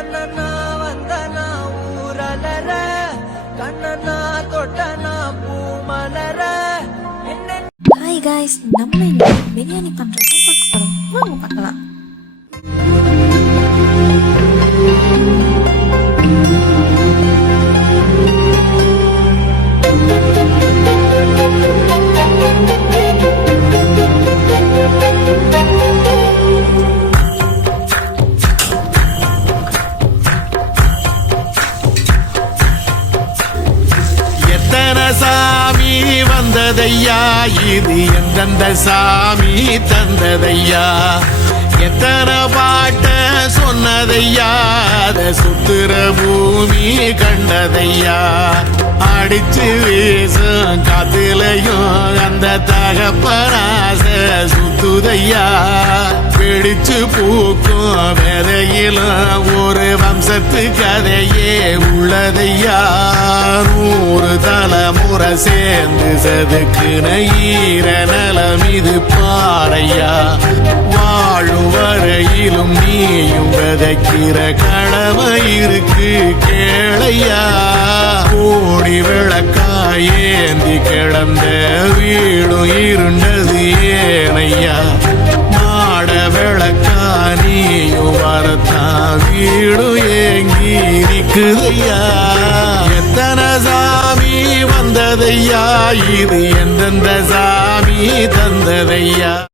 பொன்னனா வந்தனா ஊரலர கண்ணனா தொட்டனா பூமலர. Hi guys, நம்ம இன்னைக்கு பிரியாணி பண்றத பார்க்க போறோம். வாங்க பார்க்கலாம். சாமி வந்ததையா, இது எந்தெந்த சாமி தந்ததையா, எத்தனை பாட்ட சொன்னதையா, அத சுத்துற பூமி கண்டதையா, அடிச்சு வீசும் காத்துலையும் அந்த தகப்பராச சுத்துதையா, பிடிச்சு பூக்கும் விதையிலும் ஒரு வம்சத்து கதையே உள்ளதையா, 100 தலைமுறை சேர்ந்து செதுக்குன ஈர நலம் இது பாறையா, வாழும் வரையிலும் நீயும் விதைக்கிற கடமை இருக்கு கேளையா, கோடி விளக்காயேந்தி கிடந்த வீடும் இருண்டது ஏனையா, மாட விளக்கா நீயும் வரத்தான் வீடும் ஏங்கி நிக்குதையா, எத்தனை சாமி வந்ததையா, இது எந்தெந்த சாமி தந்ததையா.